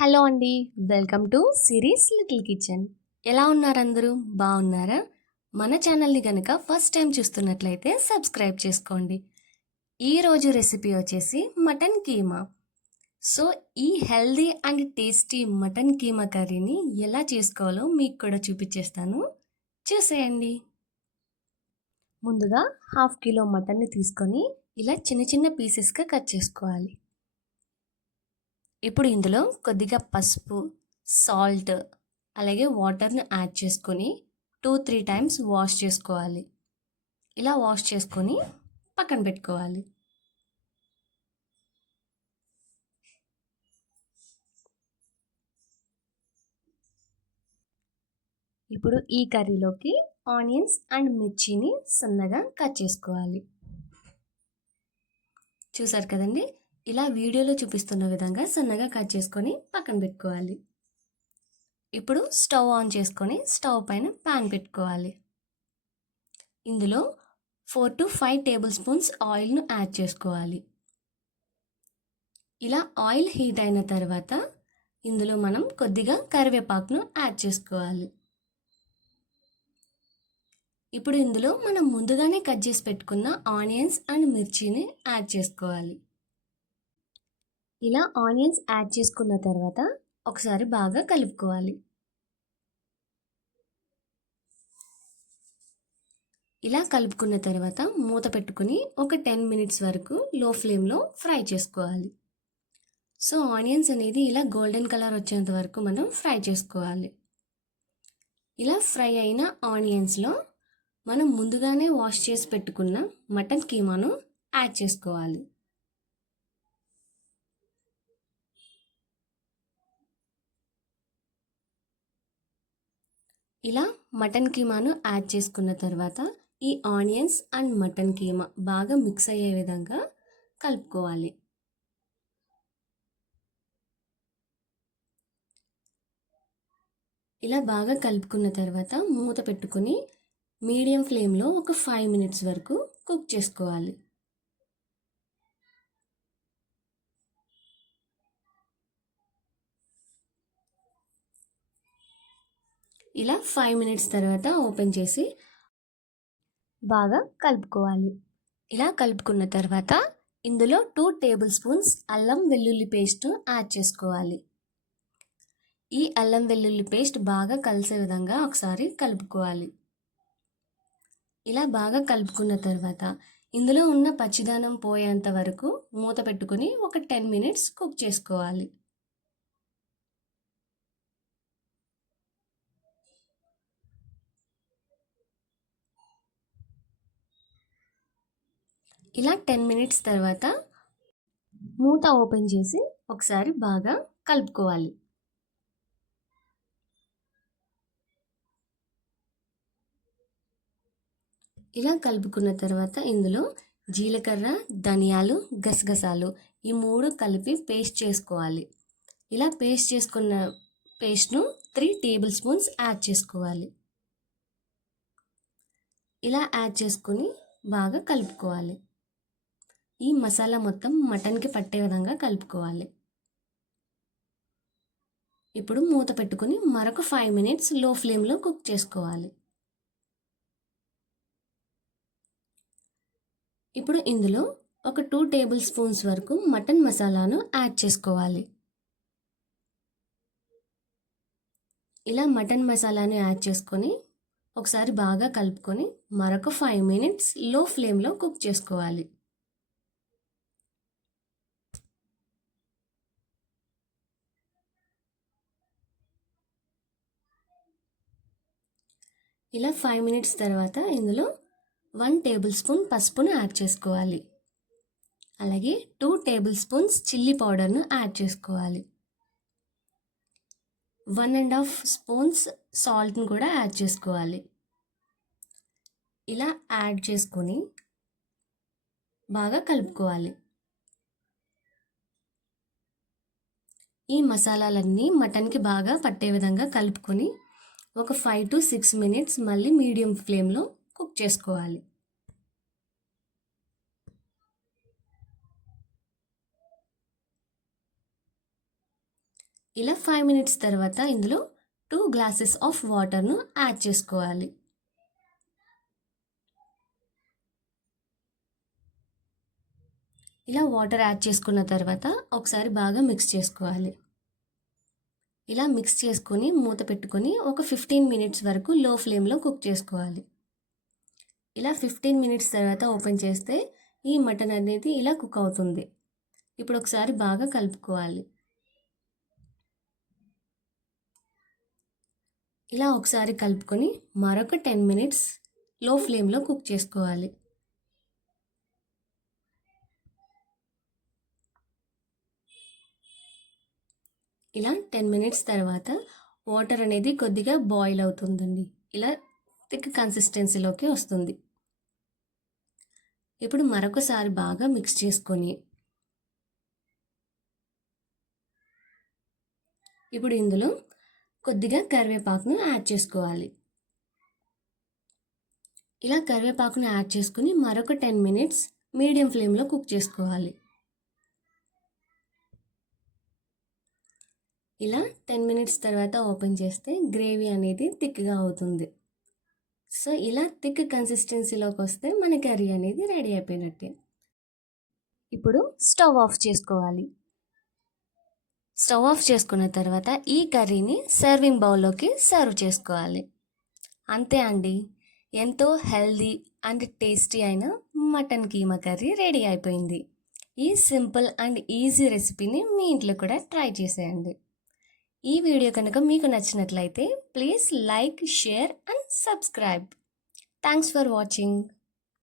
Hello అండి. Welcome to series little kitchen. ఎలా ఉన్నారు అందరూ? బాగున్నారా? మన ఛానల్ని కనుక ఫస్ట్ టైం చూస్తున్నట్లయితే సబ్స్క్రైబ్ చేసుకోండి. ఈరోజు రెసిపీ వచ్చేసి మటన్ కీమా. సో ఈ healthy and tasty mutton keema కర్రీని ఎలా చేసుకోవాలో మీకు కూడా చూపించేస్తాను. చూసేయండి. ముందుగా 1/2 కిలో మటన్ని తీసుకొని ఇలా చిన్న చిన్న పీసెస్గా కట్ చేసుకోవాలి. ఇప్పుడు ఇందులో కొద్దిగా పసుపు, సాల్ట్, అలాగే వాటర్ని యాడ్ చేసుకొని 2-3 టైమ్స్ వాష్ చేసుకోవాలి. ఇలా వాష్ చేసుకొని పక్కన పెట్టుకోవాలి. ఇప్పుడు ఈ కర్రీలోకి ఆనియన్స్ అండ్ మిర్చిని సన్నగా కట్ చేసుకోవాలి. చూసారు కదండి, ఇలా వీడియోలో చూపిస్తున్న విధంగా సన్నగా కట్ చేసుకొని పక్కన పెట్టుకోవాలి. ఇప్పుడు స్టవ్ ఆన్ చేసుకొని స్టవ్ పైన ప్యాన్ పెట్టుకోవాలి. ఇందులో 4 to 5 టేబుల్ స్పూన్స్ ఆయిల్ను యాడ్ చేసుకోవాలి. ఇలా ఆయిల్ హీట్ అయిన తర్వాత ఇందులో మనం కొద్దిగా కరివేపాకును యాడ్ చేసుకోవాలి. ఇప్పుడు ఇందులో మనం ముందుగానే కట్ చేసి పెట్టుకున్న ఆనియన్స్ అండ్ మిర్చిని యాడ్ చేసుకోవాలి. ఇలా ఆనియన్స్ యాడ్ చేసుకున్న తర్వాత ఒకసారి బాగా కలుపుకోవాలి. ఇలా కలుపుకున్న తర్వాత మూత పెట్టుకుని ఒక 10 మినిట్స్ వరకు లో ఫ్లేమ్లో ఫ్రై చేసుకోవాలి. సో ఆనియన్స్ అనేది ఇలా గోల్డెన్ కలర్ వచ్చేంత వరకు మనం ఫ్రై చేసుకోవాలి. ఇలా ఫ్రై అయిన ఆనియన్స్లో మనం ముందుగానే వాష్ చేసి పెట్టుకున్న మటన్ కీమాను యాడ్ చేసుకోవాలి. ఇలా మటన్ కీమాను యాడ్ చేసుకున్న తర్వాత ఈ ఆనియన్స్ అండ్ మటన్ కీమా బాగా మిక్స్ అయ్యే విధంగా కలుపుకోవాలి. ఇలా బాగా కలుపుకున్న తర్వాత మూత పెట్టుకుని మీడియం ఫ్లేమ్లో ఒక 5 మినిట్స్ వరకు కుక్ చేసుకోవాలి. ఇలా 5 మినిట్స్ తర్వాత ఓపెన్ చేసి బాగా కలుపుకోవాలి. ఇలా కలుపుకున్న తర్వాత ఇందులో 2 టేబుల్ స్పూన్స్ అల్లం వెల్లుల్లి పేస్ట్ యాడ్ చేసుకోవాలి. ఈ అల్లం వెల్లుల్లి పేస్ట్ బాగా కలిసే విధంగా ఒకసారి కలుపుకోవాలి. ఇలా బాగా కలుపుకున్న తర్వాత ఇందులో ఉన్న పచ్చిదనం పోయేంత వరకు మూత పెట్టుకుని ఒక 10 మినిట్స్ కుక్ చేసుకోవాలి. ఇలా 10 మినిట్స్ తర్వాత మూత ఓపెన్ చేసి ఒకసారి బాగా కలుపుకోవాలి. ఇలా కలుపుకున్న తర్వాత ఇందులో జీలకర్ర, ధనియాలు, గసగసాలు ఈ 3 కలిపి పేస్ట్ చేసుకోవాలి. ఇలా పేస్ట్ చేసుకున్న పేస్ట్ను 3 టేబుల్ స్పూన్స్ యాడ్ చేసుకోవాలి. ఇలా యాడ్ చేసుకుని బాగా కలుపుకోవాలి. ఈ మసాలా మొత్తం మటన్కి పట్టే విధంగా కలుపుకోవాలి. ఇప్పుడు మూత పెట్టుకుని మరొక 5 మినిట్స్ లో ఫ్లేమ్లో కుక్ చేసుకోవాలి. ఇప్పుడు ఇందులో ఒక 2 టేబుల్ స్పూన్స్ వరకు మటన్ మసాలాను యాడ్ చేసుకోవాలి. ఇలా మటన్ మసాలాను యాడ్ చేసుకొని ఒకసారి బాగా కలుపుకొని మరొక 5 మినిట్స్ లో ఫ్లేమ్లో కుక్ చేసుకోవాలి. ఇలా 5 మినిట్స్ తర్వాత ఇందులో 1 టేబుల్ స్పూన్ పసుపును యాడ్ చేసుకోవాలి. అలాగే 2 టేబుల్ స్పూన్స్ చిల్లీ పౌడర్ను యాడ్ చేసుకోవాలి. 1.5 స్పూన్స్ సాల్ట్ని కూడా యాడ్ చేసుకోవాలి. ఇలా యాడ్ చేసుకొని బాగా కలుపుకోవాలి. ఈ మసాలాలన్నీ మటన్కి బాగా పట్టే విధంగా కలుపుకొని ఒక 5 to 6 మినిట్స్ మళ్ళీ మీడియం ఫ్లేమ్లో కుక్ చేసుకోవాలి. ఇలా 5 మినిట్స్ తర్వాత ఇందులో 2 గ్లాసెస్ ఆఫ్ వాటర్ను యాడ్ చేసుకోవాలి. ఇలా వాటర్ యాడ్ చేసుకున్న తర్వాత ఒకసారి బాగా మిక్స్ చేసుకోవాలి. ఇలా మిక్స్ చేసుకొని మూత పెట్టుకొని ఒక 15 మినిట్స్ వరకు లో ఫ్లేమ్లో కుక్ చేసుకోవాలి. ఇలా 15 మినిట్స్ తర్వాత ఓపెన్ చేస్తే ఈ మటన్ అనేది ఇలా కుక్ అవుతుంది. ఇప్పుడు ఒకసారి బాగా కలుపుకోవాలి. ఇలా ఒకసారి కలుపుకొని మరొక 10 మినిట్స్ లో ఫ్లేమ్లో కుక్ చేసుకోవాలి. ఇలా 10 మినిట్స్ తర్వాత వాటర్ అనేది కొద్దిగా బాయిల్ అవుతుందండి. ఇలా థిక్ కన్సిస్టెన్సీలోకి వస్తుంది. ఇప్పుడు మరొకసారి బాగా మిక్స్ చేసుకొని ఇప్పుడు ఇందులో కొద్దిగా కరివేపాకును యాడ్ చేసుకోవాలి. ఇలా కరివేపాకును యాడ్ చేసుకుని మరొక 10 మినిట్స్ మీడియం ఫ్లేమ్లో కుక్ చేసుకోవాలి. ఇలా 10 మినిట్స్ తర్వాత ఓపెన్ చేస్తే గ్రేవీ అనేది థిక్గా అవుతుంది. సో ఇలా థిక్ కన్సిస్టెన్సీలోకి వస్తే మన కర్రీ అనేది రెడీ అయిపోయినట్టే. ఇప్పుడు స్టవ్ ఆఫ్ చేసుకోవాలి. స్టవ్ ఆఫ్ చేసుకున్న తర్వాత ఈ కర్రీని సర్వింగ్ బౌల్లోకి సర్వ్ చేసుకోవాలి. అంతే అండి, ఎంతో హెల్దీ అండ్ టేస్టీ అయిన మటన్ కీమా కర్రీ రెడీ అయిపోయింది. ఈ సింపుల్ అండ్ ఈజీ రెసిపీని మీ ఇంట్లో కూడా ట్రై చేసేయండి. ఈ వీడియో కనుక మీకు నచ్చినట్లయితే please like, share and subscribe. Thanks for watching.